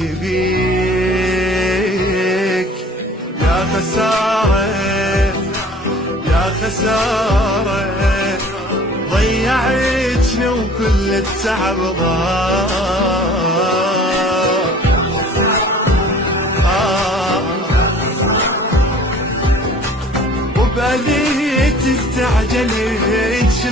بيك يا خسارة يا خسارة، ضيعتنا وكل التعب ضاع. وبالي تستعجل شو